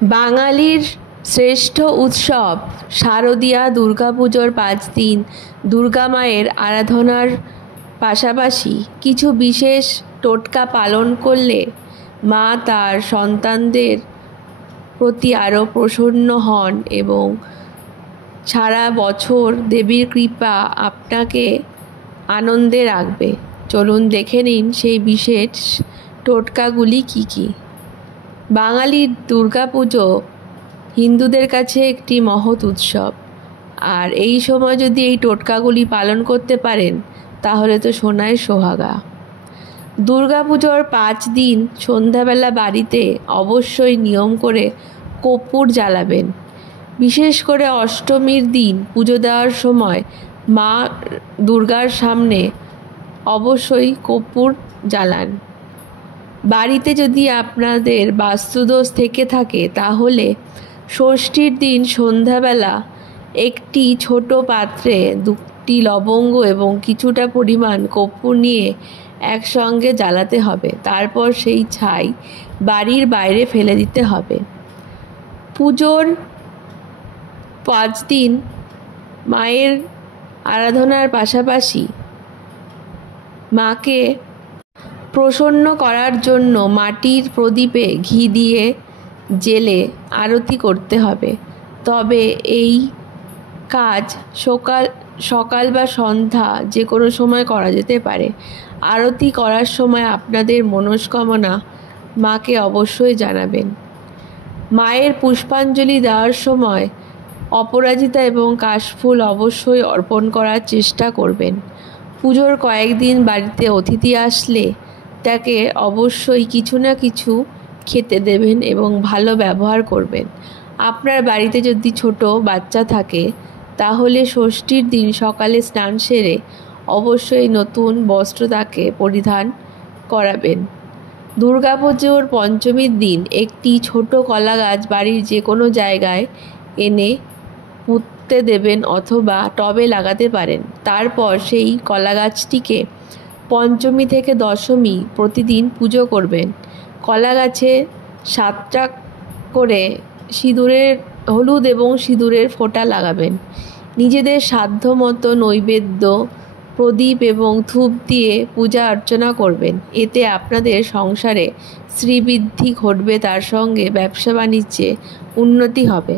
বাঙালির শ্রেষ্ঠ উৎসব শারদীয়া দুর্গাপুজোর 5 দিন দুর্গা মায়ের আরাধনার পাশাপাশি কিছু বিশেষ টোটকা পালন করলে মা তার সন্তানদের প্রতি আরও প্রসন্ন হন এবং সারা বছর দেবীর কৃপা আপনাকে আনন্দে রাখবে। চলুন দেখে নিন সেই বিশেষ টোটকাগুলি কি কি। বাঙালির দুর্গাপুজো হিন্দুদের কাছে একটি মহৎ উৎসব, আর এই সময় যদি এই টোটকাগুলি পালন করতে পারেন তাহলে তো সোনায় সোহাগা। দুর্গাপুজোর 5 দিন সন্ধ্যাবেলা বাড়িতে অবশ্যই নিয়ম করে কর্পূর জ্বালাবেন। বিশেষ করে অষ্টমীর দিন পুজো দেওয়ার সময় মা দুর্গার সামনে অবশ্যই কর্পূর জ্বালান। বাড়িতে যদি আপনাদের বাস্তুদোষ থেকে থাকে তাহলে ষষ্ঠীর দিন সন্ধ্যাবেলা একটি ছোট পাত্রে 2টি লবঙ্গ এবং কিছুটা পরিমাণ কর্পূর নিয়ে একসঙ্গে জ্বালাতে হবে। তারপর সেই ছাই বাড়ির বাইরে ফেলে দিতে হবে। পুজোর 5 দিন মায়ের আরাধনার পাশাপাশি মাকে প্রসন্ন করার জন্য মাটির প্রদীপে ঘি দিয়ে জেলে আরতি করতে হবে। তবে এই কাজ সকাল বা সন্ধ্যা যে কোনো সময় করা যেতে পারে। আরতি করার সময় আপনাদের মনস্কামনা মাকে অবশ্যই জানাবেন। মায়ের পুষ্পাঞ্জলি দেওয়ার সময় অপরাজিতা এবং কাশফুল অবশ্যই অর্পণ করার চেষ্টা করবেন। পুজোর কয়েকদিন বাড়িতে অতিথি আসলে তাকে অবশ্যই কিছু না কিছু খেতে দেবেন এবং ভালো ব্যবহার করবেন। আপনার বাড়িতে যদি ছোট বাচ্চা থাকে তাহলে ষষ্ঠীর দিন সকালে স্নান সেরে অবশ্যই নতুন বস্ত্র তাকে পরিধান করাবেন। দুর্গাপুজোর পঞ্চমীর দিন একটি ছোট কলা গাছ বাড়ির যে কোনো জায়গায় এনে পুঁততে দেবেন অথবা টবে লাগাতে পারেন। তারপর সেই কলা গাছটিকে পঞ্চমী থেকে দশমী প্রতিদিন পুজো করবেন। কলা গাছে 7টা করে হলুদ এবং সিঁদুরের ফোঁটা লাগাবেন। নিজেদের সাধ্যমতো নৈবেদ্য, প্রদীপ এবং ধূপ দিয়ে পূজা অর্চনা করবেন। এতে আপনাদের সংসারে শ্রীবৃদ্ধি ঘটবে, তার সঙ্গে ব্যবসা বাণিজ্যে উন্নতি হবে।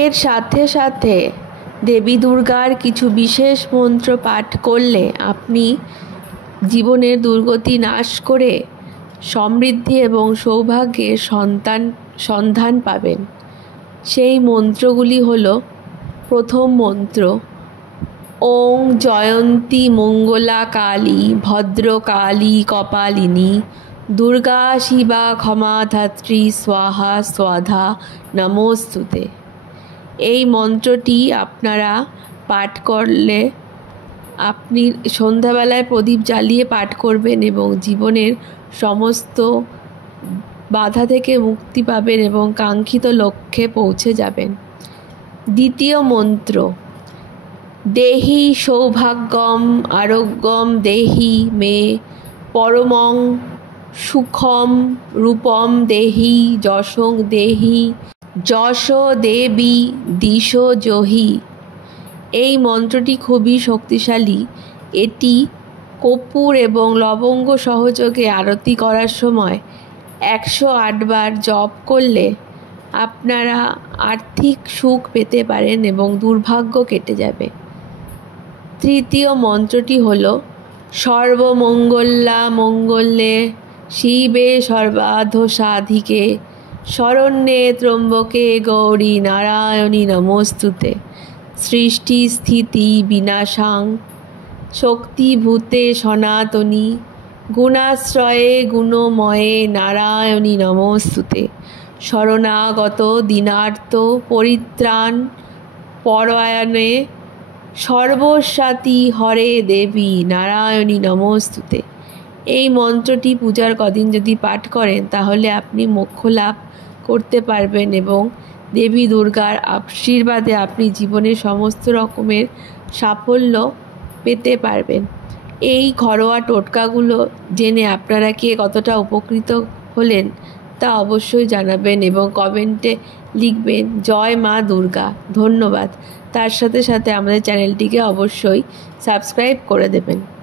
এর সাথে সাথে দেবী দুর্গার কিছু বিশেষ মন্ত্র পাঠ করলে আপনি জীবনের দুর্গতি নাশ করে সমৃদ্ধি এবং সৌভাগ্যের সন্ধান পাবেন। সেই মন্ত্রগুলি হলো: প্রথম মন্ত্র, ওং জয়ন্তী মঙ্গলা কালী ভদ্রকালী কপালিনী দুর্গা শিবা ক্ষমা ধাত্রী স্বাহা স্বাধা নমোস্তুতে। এই মন্ত্রটি আপনারা পাঠ করলে আপনি সন্ধ্যাবেলায় প্রদীপ জ্বালিয়ে পাঠ করবেন এবং জীবনের সমস্ত বাধা থেকে মুক্তি পাবেন এবং কাঙ্ক্ষিত লক্ষ্যে পৌঁছে যাবেন। দ্বিতীয় মন্ত্র, দেহি সৌভাগ্যম আরোগ্যম দেহি মে পরমং সুখম রূপম দেহি যশং দেহি যশ দেবী দিশো জহি। এই মন্ত্রটি খুবই শক্তিশালী। এটি কর্পূর এবং লবঙ্গ সহযোগে আরতি করার সময় 108 বার জপ করলে আপনারা আর্থিক সুখ পেতে পারেন এবং দুর্ভাগ্য কেটে যাবে। তৃতীয় মন্ত্রটি হল সর্বমঙ্গলা মঙ্গলে শিবে সর্বার্থ সাধিকে শরণ্যে ত্র্যম্বকে গৌরী নারায়ণী নমোস্তুতে। সৃষ্টি স্থিতি বিনাশাং শক্তিভূতে সনাতনী গুণাশ্রয়ে গুণময়ে নারায়ণী নমোস্তুতে। শরণাগত দীনার্ত পরিত্রাণ পরায়ণে সর্বস্বাতি হরে দেবী নারায়ণী নমোস্তুতে। এই মন্ত্রটি পূজার কদিন যদি পাঠ করেন তাহলে আপনি মোক্ষ লাভ করতে পারবেন এবং দেবী দুর্গার আশীর্বাদে আপনি জীবনে সমস্ত রকমের সাফল্য পেতে পারবেন। এই ঘরোয়া টোটকাগুলো জেনে আপনারা কে কতটা উপকৃত হলেন তা অবশ্যই জানাবেন এবং কমেন্টে লিখবেন জয় মা দুর্গা। ধন্যবাদ। তার সাথে সাথে আমাদের চ্যানেলটিকে অবশ্যই সাবস্ক্রাইব করে দেবেন।